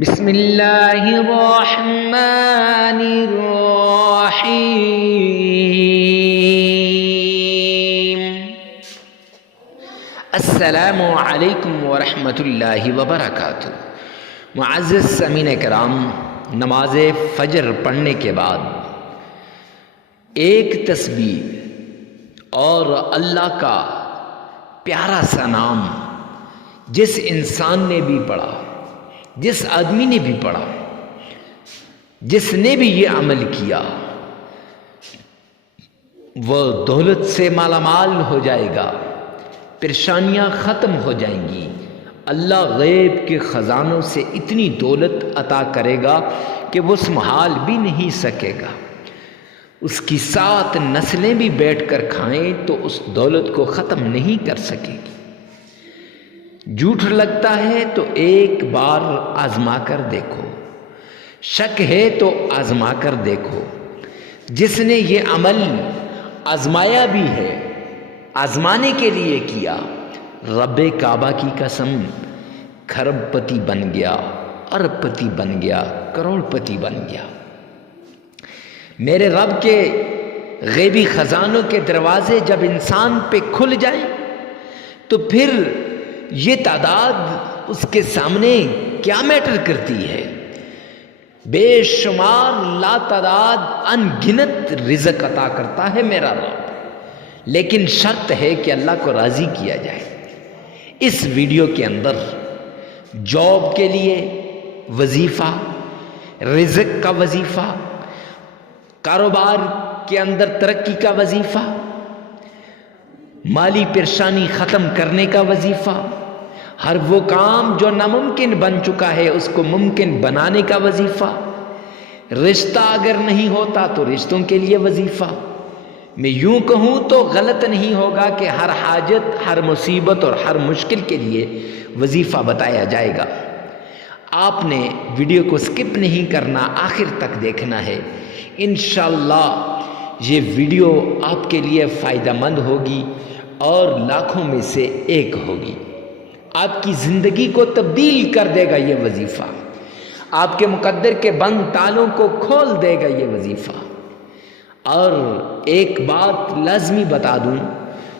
بسم اللہ الرحمن الرحیم۔ السلام علیکم ورحمۃ اللہ وبرکاتہ۔ معزز سامعین کرام، نماز فجر پڑھنے کے بعد ایک تسبیح اور اللہ کا پیارا سا نام جس انسان نے بھی پڑھا، جس آدمی نے بھی پڑھا، جس نے بھی یہ عمل کیا، وہ دولت سے مالا مال ہو جائے گا، پریشانیاں ختم ہو جائیں گی۔ اللہ غیب کے خزانوں سے اتنی دولت عطا کرے گا کہ وہ سنبھال بھی نہیں سکے گا۔ اس کی 7 نسلیں بھی بیٹھ کر کھائیں تو اس دولت کو ختم نہیں کر سکے گی۔ جھوٹ لگتا ہے تو ایک بار آزما کر دیکھو، شک ہے تو آزما کر دیکھو۔ جس نے یہ عمل آزمایا بھی ہے، آزمانے کے لیے کیا، رب کعبہ کی قسم کھرب پتی بن گیا، ارب پتی بن گیا، کروڑ پتی بن گیا۔ میرے رب کے غیبی خزانوں کے دروازے جب انسان پہ کھل جائیں تو پھر یہ تعداد اس کے سامنے کیا میٹر کرتی ہے؟ بے شمار لا تعداد ان گنت رزق عطا کرتا ہے میرا رب، لیکن شرط ہے کہ اللہ کو راضی کیا جائے۔ اس ویڈیو کے اندر جاب کے لیے وظیفہ، رزق کا وظیفہ، کاروبار کے اندر ترقی کا وظیفہ، مالی پریشانی ختم کرنے کا وظیفہ، ہر وہ کام جو ناممکن بن چکا ہے اس کو ممکن بنانے کا وظیفہ، رشتہ اگر نہیں ہوتا تو رشتوں کے لیے وظیفہ۔ میں یوں کہوں تو غلط نہیں ہوگا کہ ہر حاجت، ہر مصیبت اور ہر مشکل کے لیے وظیفہ بتایا جائے گا۔ آپ نے ویڈیو کو سکپ نہیں کرنا، آخر تک دیکھنا ہے۔ انشاءاللہ یہ ویڈیو آپ کے لیے فائدہ مند ہوگی اور لاکھوں میں سے ایک ہوگی۔ آپ کی زندگی کو تبدیل کر دے گا یہ وظیفہ، آپ کے مقدر کے بند تالوں کو کھول دے گا یہ وظیفہ۔ اور ایک بات لازمی بتا دوں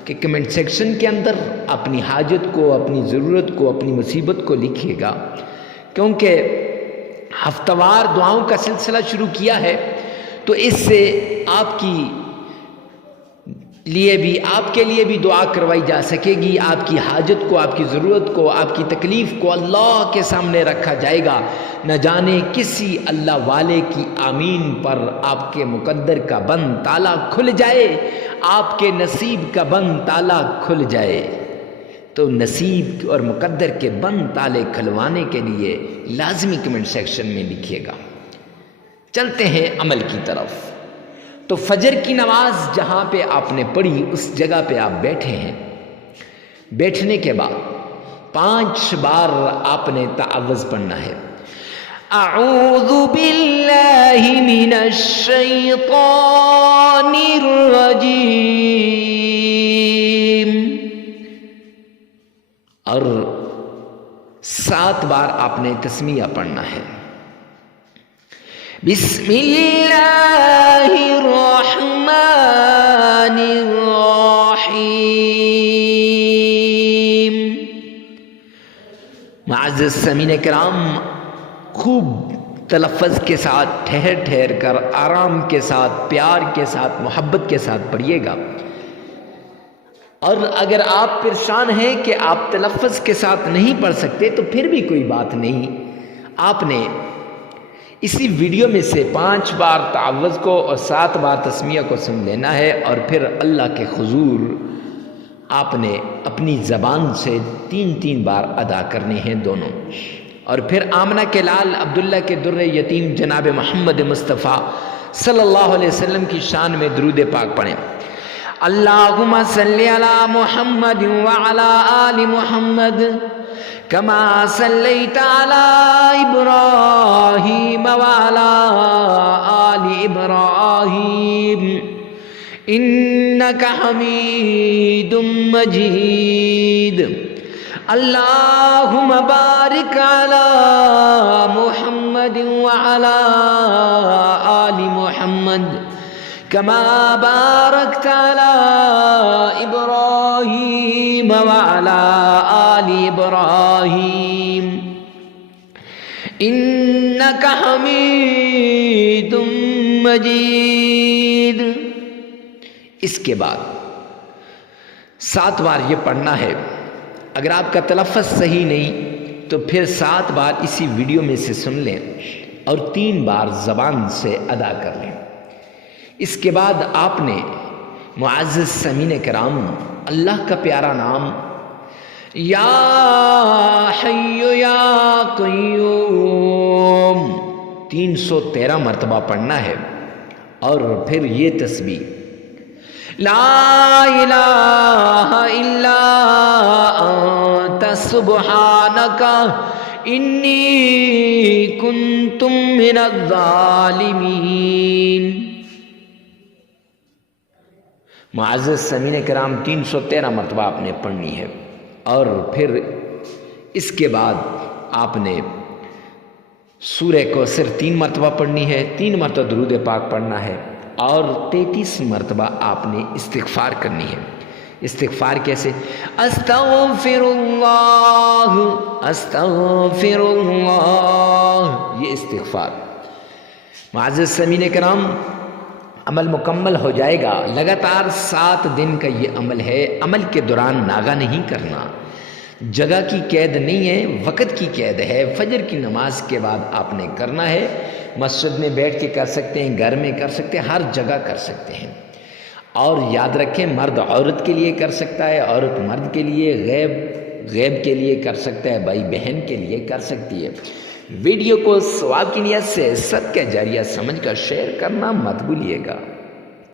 کہ کمنٹ سیکشن کے اندر اپنی حاجت کو، اپنی ضرورت کو، اپنی مصیبت کو لکھیے گا، کیونکہ ہفتہ وار دعاؤں کا سلسلہ شروع کیا ہے تو اس سے آپ کے لیے بھی دعا کروائی جا سکے گی۔ آپ کی حاجت کو، آپ کی ضرورت کو، آپ کی تکلیف کو اللہ کے سامنے رکھا جائے گا۔ نہ جانے کسی اللہ والے کی آمین پر آپ کے مقدر کا بند تالا کھل جائے، آپ کے نصیب کا بند تالا کھل جائے۔ تو نصیب اور مقدر کے بند تالے کھلوانے کے لیے لازمی کمنٹ سیکشن میں لکھیے گا۔ چلتے ہیں عمل کی طرف۔ تو فجر کی نماز جہاں پہ آپ نے پڑھی اس جگہ پہ آپ بیٹھے ہیں۔ بیٹھنے کے بعد 5 بار آپ نے تعوذ پڑھنا ہے۔ اعوذ باللہ من الشیطان الرجیم، اور 7 بار آپ نے تسمیہ پڑھنا ہے۔ بسم اللہ الرحمن الرحیم۔ معزز سامعین کرام، خوب تلفظ کے ساتھ، ٹھہر ٹھہر کر، آرام کے ساتھ، پیار کے ساتھ، محبت کے ساتھ پڑھیے گا۔ اور اگر آپ پریشان ہیں کہ آپ تلفظ کے ساتھ نہیں پڑھ سکتے تو پھر بھی کوئی بات نہیں، آپ نے اسی ویڈیو میں سے 5 بار تعوذ کو اور 7 بار تسمیہ کو سن لینا ہے، اور پھر اللہ کے حضور آپ نے اپنی زبان سے 3 بار ادا کرنے ہیں دونوں۔ اور پھر آمنہ کے لال عبداللہ کے در یتیم جناب محمد مصطفیٰ صلی اللہ علیہ وسلم کی شان میں درود پاک پڑھیں۔ اللہم صلی علی محمد وعلی آل محمد کما صلیت علی ابراہیم وعلی آل ابراہیم انک حمید مجید۔ اللہم بارک علی محمد کما بارکت علی ابراہیم وعلی آل ابراہیم انک حمید مجید۔ اس کے بعد 7 بار یہ پڑھنا ہے۔ اگر آپ کا تلفظ صحیح نہیں تو پھر 7 بار اسی ویڈیو میں سے سن لیں اور 3 بار زبان سے ادا کر لیں۔ اس کے بعد آپ نے معزز سامعین کرام اللہ کا پیارا نام یا حی یا قیوم 313 مرتبہ پڑھنا ہے، اور پھر یہ تسبیح لا الہ الا انت سبحانک انی کنت من الظالمین۔ معزز سامعین کرام 313 مرتبہ آپ نے پڑھنی ہے، اور پھر اس کے بعد آپ نے سورہ کوثر 3 مرتبہ پڑھنی ہے، 3 مرتبہ درود پاک پڑھنا ہے، اور 33 مرتبہ آپ نے استغفار کرنی ہے۔ استغفار کیسے؟ استغفر اللہ استغفر اللہ، یہ استغفار۔ معزز سامعین کرام عمل مکمل ہو جائے گا۔ لگاتار 7 دن کا یہ عمل ہے۔ عمل کے دوران ناغہ نہیں کرنا، جگہ کی قید نہیں ہے، وقت کی قید ہے۔ فجر کی نماز کے بعد آپ نے کرنا ہے۔ مسجد میں بیٹھ کے کر سکتے ہیں، گھر میں کر سکتے ہیں، ہر جگہ کر سکتے ہیں۔ اور یاد رکھیں، مرد عورت کے لیے کر سکتا ہے، عورت مرد کے لیے، غیب کے لیے کر سکتا ہے، بھائی بہن کے لیے کر سکتی ہے۔ ویڈیو کو ثواب کی نیت سے صدقہ جاریہ سمجھ کر شیئر کرنا مت بھولیے گا۔